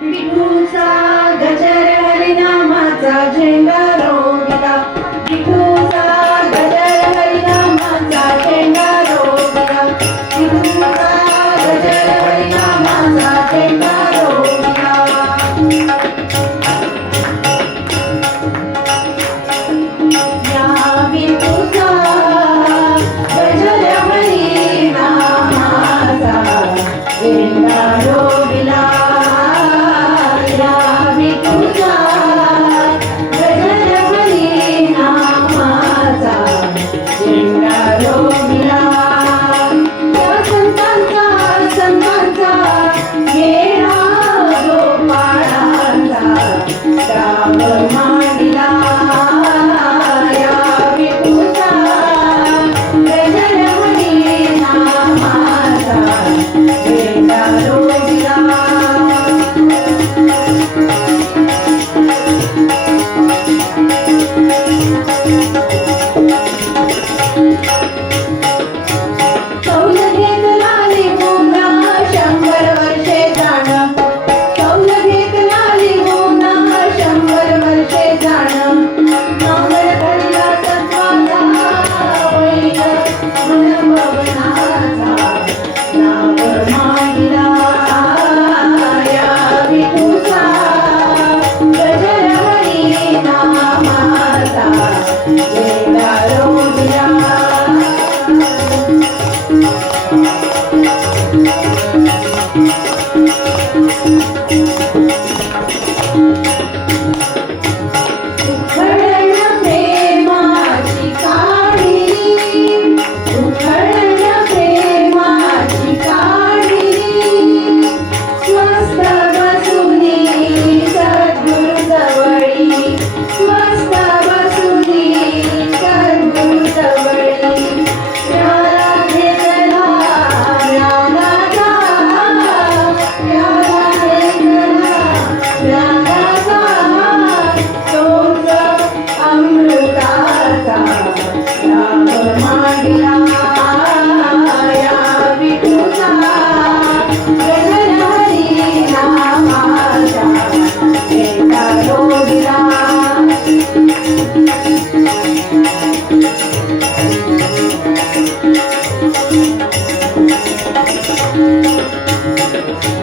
विठूचा गजर हरिनामाचा झेंडा संतांचा Hasta luego.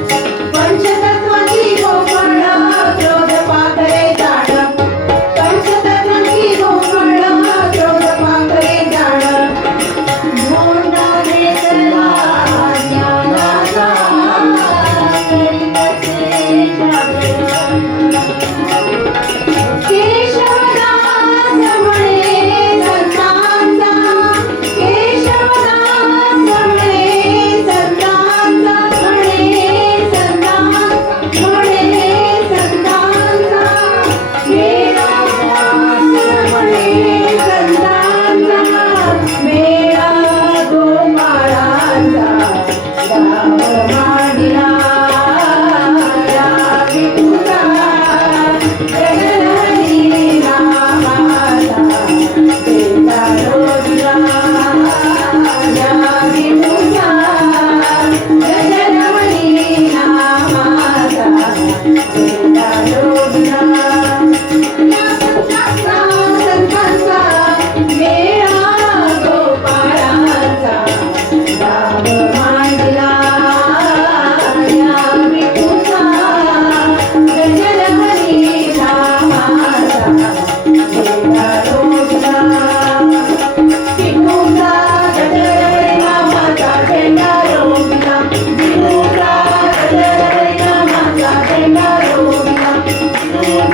Thank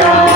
you.